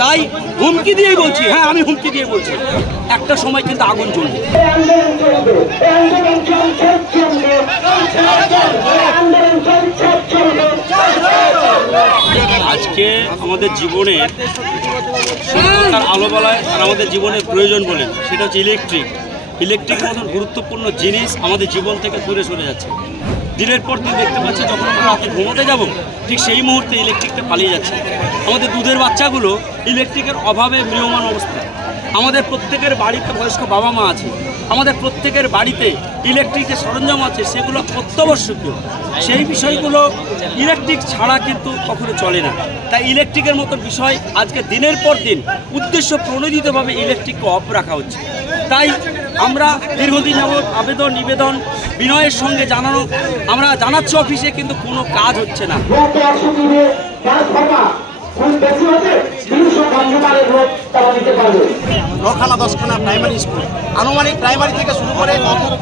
তাই হুমকি দিয়ে বলছি, হ্যাঁ আমি হুমকি দিয়ে বলছি, একটা সময় কিন্তু আগুন জ্বলবে। আজকে আমাদের জীবনে সত্যতার আলো বলায় আর আমাদের জীবনের প্রয়োজন বলেন সেটা হচ্ছে ইলেকট্রিক মতন গুরুত্বপূর্ণ জিনিস আমাদের জীবন থেকে দূরে সরে যাচ্ছে। দিনের পর দিন দেখতে পাচ্ছি যখন আমরা রাতে ঘুমোতে যাব ঠিক সেই মুহূর্তে ইলেকট্রিকটা পালিয়ে যাচ্ছে। আমাদের দুধের বাচ্চাগুলো ইলেকট্রিকের অভাবে ম্রিয়মাণ অবস্থা। আমাদের প্রত্যেকের বাড়িতে বয়স্ক বাবা মা আছে, আমাদের প্রত্যেকের বাড়িতে ইলেকট্রিক যে সরঞ্জাম আছে সেগুলো অত্যাবশ্যকীয়। সেই বিষয়গুলো ইলেকট্রিক ছাড়া কিন্তু কখনো চলে না। তাই ইলেকট্রিকের মতো বিষয় আজকে দিনের পর দিন উদ্দেশ্য প্রণোদিতভাবে ইলেকট্রিককে অফ রাখা হচ্ছে। তাই আমরা দীর্ঘদিন যাবৎ আবেদন নিবেদন বিনয়ের সঙ্গে আমরা জানাচ্ছি অফিসে, কিন্তু কোনো কাজ হচ্ছে না। নখানা 10খানা প্রাইমারি স্কুল, আনুমানিক প্রাইমারি থেকে শুরু করে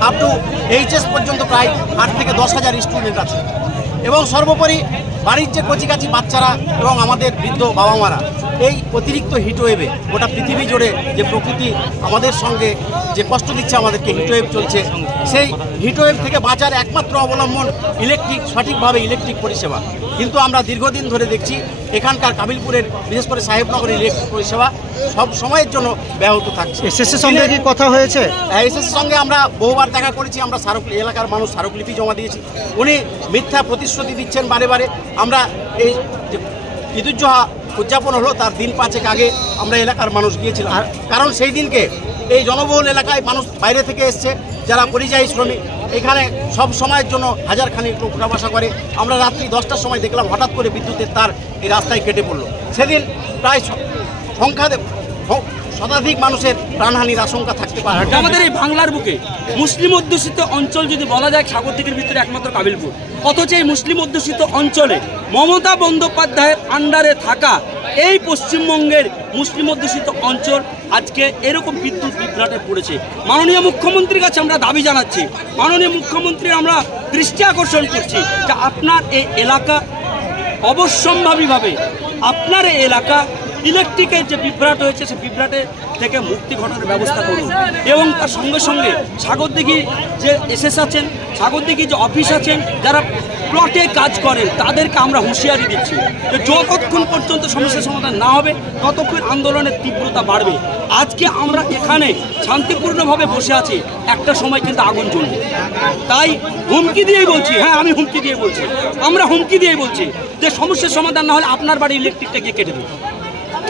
আপ টু এইচএস পর্যন্ত প্রায় 8 থেকে 10,000 স্টুডেন্ট আছে। এবং সর্বোপরি বাড়ির যে কচিকাচি বাচ্চারা এবং আমাদের বৃদ্ধ বাবা মারা এই অতিরিক্ত হিটওয়েভে গোটা পৃথিবী জুড়ে যে প্রকৃতি আমাদের সঙ্গে যে কষ্ট দিচ্ছে আমাদেরকে, হিটওয়েভ চলছে, সেই হিটওয়েভ থেকে বাঁচার একমাত্র অবলম্বন সঠিকভাবে ইলেকট্রিক পরিষেবা। কিন্তু আমরা দীর্ঘদিন ধরে দেখছি এখানকার কাবিলপুরের বিশেষ করে সাহেবনগরের ইলেকট্রিক পরিষেবা সব সময়ের জন্য ব্যাহত থাকছে। এসএসসির সঙ্গে কি কথা হয়েছে? এসএসসির সঙ্গে আমরা বহুবার দেখা করেছি। আমরা এলাকার মানুষ স্মারকলিপি জমা দিয়েছি। উনি মিথ্যা প্রতিশ্রুতি দিচ্ছেন বারে বারে। আমরা এই ঈদুজ্জোহা উদযাপন হলো তার দিন 5 আগে আমরা এলাকার মানুষ গিয়েছিলাম, কারণ সেই দিনকে এই জনবহুল এলাকায় মানুষ বাইরে থেকে এসছে যারা পরিযায়ী শ্রমিক, এখানে সব সময়ের জন্য হাজারখানিক লোক উঠা বসা করে। আমরা রাত্রি 10টার সময় দেখলাম হঠাৎ করে বিদ্যুতের তার এই রাস্তায় কেটে পড়লো। সেদিন প্রায় শতাধিক মানুষের প্রাণহানির আশঙ্কা থাকতে পারে। আমাদের এই বাংলার বুকে মুসলিম অধ্যুষিত অঞ্চল যদি বলা যায় স্বাগতিকের ভিতরে একমাত্র কাবিলপুর, অথচ এই মুসলিম অধ্যুষিত অঞ্চলে মমতা বন্দ্যোপাধ্যায়ের আন্ডারে থাকা এই পশ্চিমবঙ্গের মুসলিম অধ্যুষিত অঞ্চল আজকে এরকম বিদ্যুৎ বিভ্রাটে পড়েছে। মাননীয় মুখ্যমন্ত্রীর কাছে আমরা দাবি জানাচ্ছি, মাননীয় মুখ্যমন্ত্রীর আমরা দৃষ্টি আকর্ষণ করছি যে আপনার এই এলাকা অবশ্যম্ভাবীভাবে আপনার এই এলাকা ইলেকট্রিকের যে বিভ্রাট হয়েছে সে বিভ্রাটে থেকে মুক্তি ঘটানোর ব্যবস্থা করুন। এবং তার সঙ্গে সঙ্গে সাগরদিঘি যে এসএস আছেন, সাগরদিঘি যে অফিস আছেন, যারা প্লটে কাজ করেন তাদেরকে আমরা হুঁশিয়ারি দিচ্ছি যে যতক্ষণ পর্যন্ত সমস্যার সমাধান না হবে ততক্ষণ আন্দোলনের তীব্রতা বাড়বে। আজকে আমরা এখানে শান্তিপূর্ণভাবে বসে আছি, একটা সময় কিন্তু আগুন জ্বলবে। তাই হুমকি দিয়েই বলছি, হ্যাঁ আমি হুমকি দিয়ে বলছি, আমরা হুমকি দিয়ে বলছি যে সমস্যার সমাধান না হলে আপনার বাড়ি ইলেকট্রিকটা গিয়ে কেটে দেবো।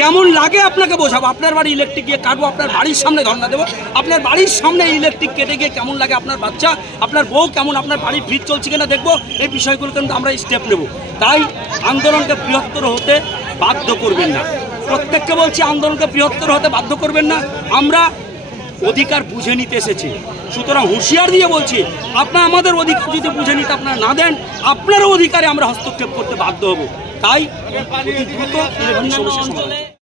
কেমন লাগে আপনাকে বোঝাবো, আপনার বাড়ি ইলেকট্রিক গিয়ে কাটবো, আপনার বাড়ির সামনে ধর্ণা দেবো, আপনার বাড়ির সামনে ইলেকট্রিক কেটে গিয়ে কেমন লাগে, আপনার বাচ্চা আপনার বউ কেমন, আপনার বাড়ির ভিড় চলছে কিনা দেখবো। এই বিষয়গুলো কিন্তু আমরা স্টেপ নেব। তাই আন্দোলনকে বৃহত্তর হতে বাধ্য করবেন না, প্রত্যেককে বলছি আন্দোলনকে বৃহত্তর হতে বাধ্য করবেন না। আমরা অধিকার বুঝে নিতে এসেছি, সুতরাং হুঁশিয়ার দিয়ে বলছি আপনার আমাদের অধিকার যদি বুঝে নিতে আপনারা না দেন আপনারও অধিকারে আমরা হস্তক্ষেপ করতে বাধ্য হব। তাই দ্রুত সমস্যা সমাধান